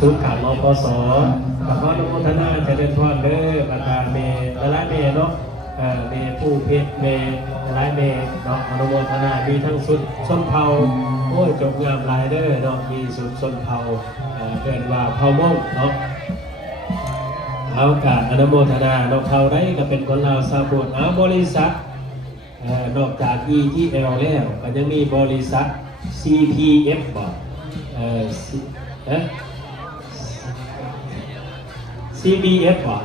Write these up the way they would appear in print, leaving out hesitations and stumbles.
สุขามปสกับพ่อนุโมทนาเจริญพรเด้อประธานเมย์ละเมย์เนาะเมย์ผู้เพชรเมย์ละเมย์เนาะอนุโมทนามีทั้งสุดชนเผ่าโอ้ยจบงามหลายเด้อเนาะมีสุดชนเผ่าเพื่อนว่าเผ่ามงเนาะเอากาศอนุโมทนาเนาะเผ่าได้ก็เป็นคนลาวซาบุญเอาบริษัทนอกจาก ETL แล้วก็ยังมีบริษัท CPF บอกCBF บอก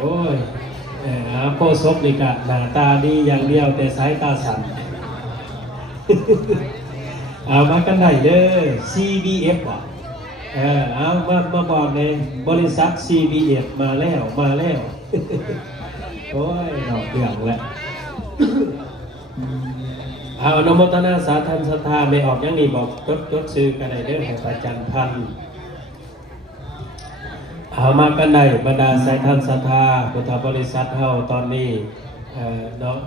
โอ้ยโคศกนี่กะหน้าตาดีอย่างเดียวแต่สายตาสั่น เอามากันได้เด้อ CBF บอกเอามาบอกเลยบริษัท CBF มาแล้ว โอ้ยดอกเดืองแล้ว เอาอนุโมทนาสาธุศรัทธาไม่ออกยังนี่บอกจดซื้อกันได้เด้อให้ประจันพันเอามากันได้บรรดาสายทานศรัทธาพุทธบริษัทเฮาตอนนี้เนาะ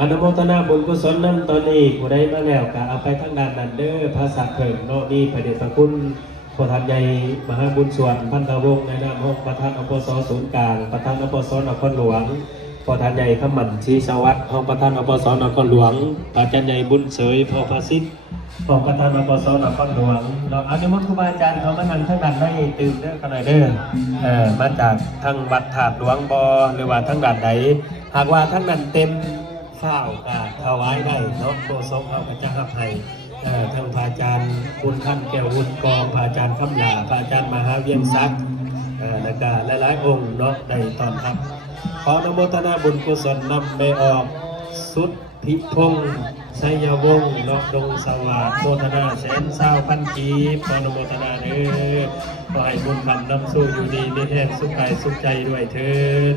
อนุโมทนาบุญกุศลนั้นตอนนี้ผู้ใดมาแล้วก็เอาไปทั้งด้านนั้นเด้อภาษาเพิ่งเนาะนี่พระเดชพระคุณพระท่านใหญ่มหาบุญส่วนพันธวงศ์ในนามของประธานอปสศูนย์กลางประธานอปสนครหลวงพอท่านใหญ่ขมันศรีสวัสดิ์ของประธานอปสนครหลวงอาจารย์ใหญ่บุญเสยพอภาสิทธิ์ของประธานอปสนครหลวงเราเอาในมรครูบาอาจารย์เขามานั่งทั้งด้านได้ตื่นเด้อกันหน่อยเด้อมาจากทางวัดถาดหลวงบอหรือว่าทางด้านไหนหากว่าทั้งนั้นเต็มข้าวถวายได้เนาะโคศกเอาพระเจ้าให้ทางพระอาจารย์คุณท่านแก้ววุฒิกองพระอาจารย์คำลาพระอาจารย์มหาเวียงศักดิ์และก็หลายๆองค์เนาะได้ตอนรับขออนุโมทนาบุญกุศลนำไปออกสุดพิพงศ์ชัยวงศ์เนาะดงสวัสดิ์โมทนาแสนเศร้าพันกีบขออนุโมทนาเด้อขอให้บุญคำนำสู่อยู่ดีมีแห่งสุขกายสุขใจด้วยเถิด